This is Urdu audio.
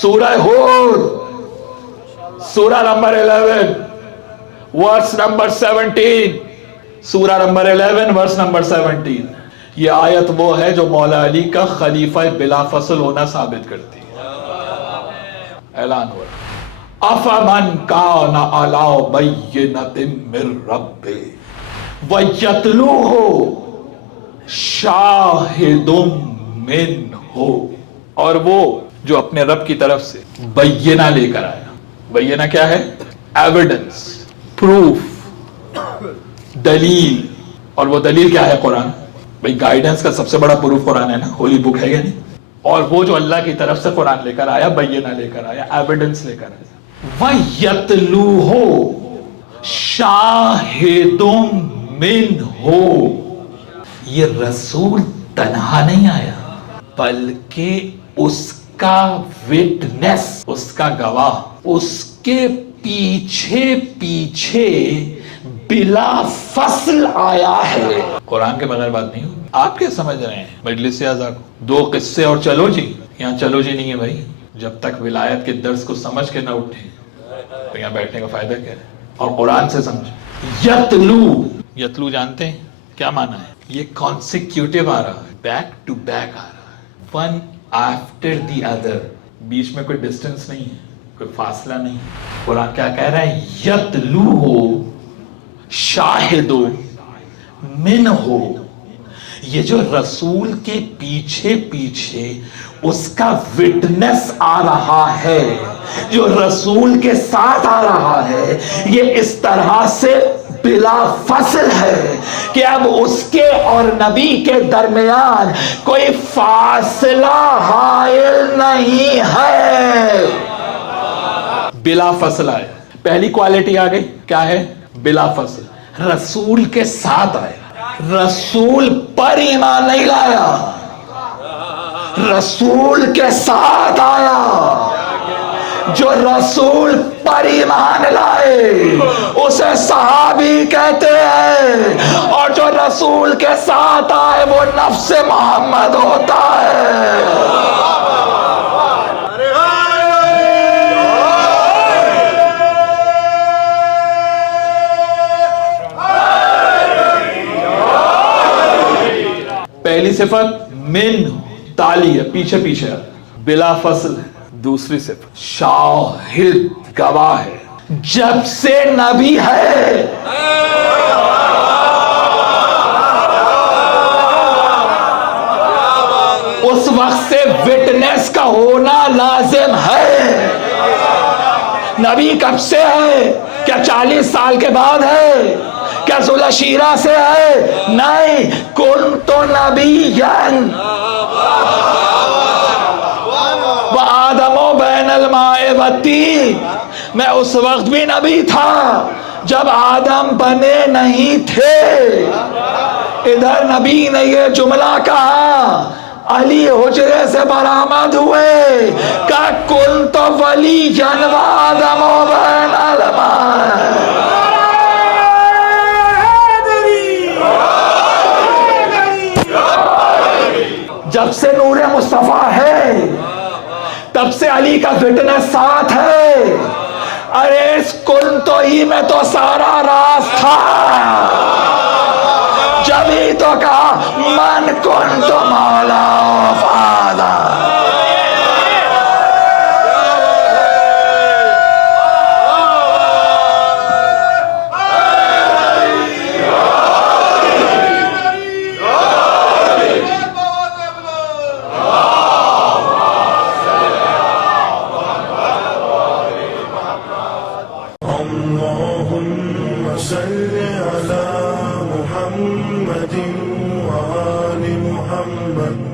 سورہ ہود سورہ نمبر 11 ورس نمبر 17. سورہ نمبر 11 ورس نمبر 17. یہ آیت وہ ہے جو مولا علی کا خلیفہ بلا فصل ہونا ثابت کرتی ہے. اعلان ہوا افمن کان علی بینۃ من ربہ ویتلوہ شاہد منہ. اور وہ جو اپنے رب کی طرف سے بینہ لے کر آیا. بینہ کیا ہے؟ ایویڈنس، پروف، دلیل. اور وہ دلیل کیا ہے؟ قرآن. بھئی گائیڈنس کا سب سے بڑا پروف قرآن ہے نا، ہولی بک ہے یا نہیں؟ اور وہ جو اللہ کی طرف سے قرآن لے کر آیا، بینہ لے کر آیا، ایویڈنس لے کر آیا. وَيَتْلُوهُ شَاهِدٌ مِّنْهُ. یہ رسول تنہا نہیں آیا بلکہ اس کا وٹنس، اس کا گواہ، اس کے پیچھے پیچھے بلا فصل آیا ہے. قرآن کے بغیر بات نہیں ہوگی. آپ کیا سمجھ رہے ہیں مجلس اعضاء کو؟ 2 قصے اور چلو جی. یہاں چلو جی نہیں ہے بھائی. جب تک ولایت کے درس کو سمجھ کے نہ اٹھیں تو یہاں بیٹھنے کا فائدہ کیا ہے؟ اور قرآن سے سمجھیں. یتلو، یتلو جانتے ہیں کیا معنی ہے؟ یہ کانسیکیوٹیو آ رہا ہے، بیک ٹو بیک آ رہا ہے، ون آفٹر دی ادر. بیچ میں کوئی ڈسٹنس نہیں ہے، کوئی فاصلہ نہیں. قرآن کیا کہہ رہا ہے؟ یتلو شاہد منہ. یہ جو رسول کے پیچھے پیچھے اس کا وٹنس آ رہا ہے، جو رسول کے ساتھ آ رہا ہے، یہ اس طرح سے بلا فصل ہے کہ اب اس کے اور نبی کے درمیان کوئی فاصلہ حائل نہیں ہے. بلا فصل آیا. پہلی کوالٹی آ گئی، کیا ہے؟ بلا فصل. رسول کے ساتھ آیا، رسول پر ایمان نہیں لایا، رسول کے ساتھ آیا. جو رسول پر ایمان لائے اسے صحابی کہتے ہیں، اور جو رسول کے ساتھ آئے وہ نفس محمد ہوتا ہے. پہلی صفت من، تالی ہے، پیچھے پیچھے ہے، بلا فصل ہے. دوسری صفت شاہد، گواہ ہے. جب سے نبی ہے اس وقت سے وٹنس کا ہونا لازم ہے. نبی کب سے ہے؟ کیا 40 سال کے بعد ہے؟ کیا ذوالشیرہ سے ہے؟ نہیں. کنت نبیًا وآدم بین الماء والطین. میں اس وقت بھی نبی تھا جب آدم بنے نہیں تھے. ادھر نبی نے یہ جملہ کہا، علی حجرے سے برآمد ہوئے کہ کنت ولیًا وآدم بین الماء. جب سے نور مصطفیٰ ہے تب سے علی کا وٹنس ساتھ ہے. ارے اس کنتو ہی میں تو سارا راز تھا. جب ہی تو کہا من کنتو مولا فادا. اللهم صل على محمد